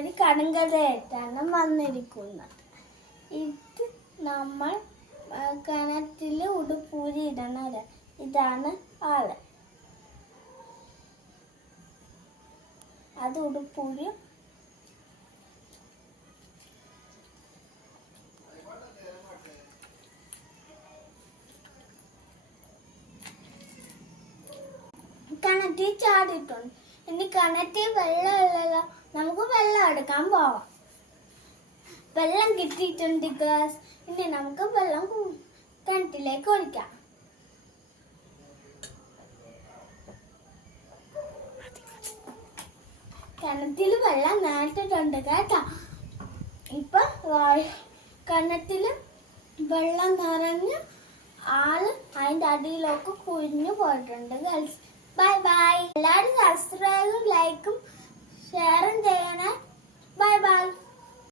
ഒരു കടങ്കഥയായിട്ടാണ് വന്നിരിക്കുന്നത്. ഇത് നമ്മൾ കിണറ്റിൽ ഉടുപ്പൂരി ഇടണത്. ഇതാണ് ആള്. അത് ഉടുപ്പൂരി കിണറ്റിൽ ചാടിയിട്ടുണ്ട്. ഇനി കിണറ്റിൽ വെള്ളമില്ലല്ലോ, നമുക്ക് വെള്ളം എടുക്കാൻ പോവാം. വെള്ളം കിട്ടിയിട്ടുണ്ട് ഗേൾസ്. ഇനി നമുക്ക് വെള്ളം കിണറ്റിലേക്ക് ഒഴിക്കാം. കിണറ്റിൽ വെള്ളം നേട്ടിട്ടുണ്ട് കേട്ടോ. ഇപ്പൊ കിണറ്റിൽ വെള്ളം നിറഞ്ഞ് ആള് അതിന്റെ അടിയിലൊക്കെ കുഴിഞ്ഞു പോയിട്ടുണ്ട് ഗേൾസ്. Bye bye.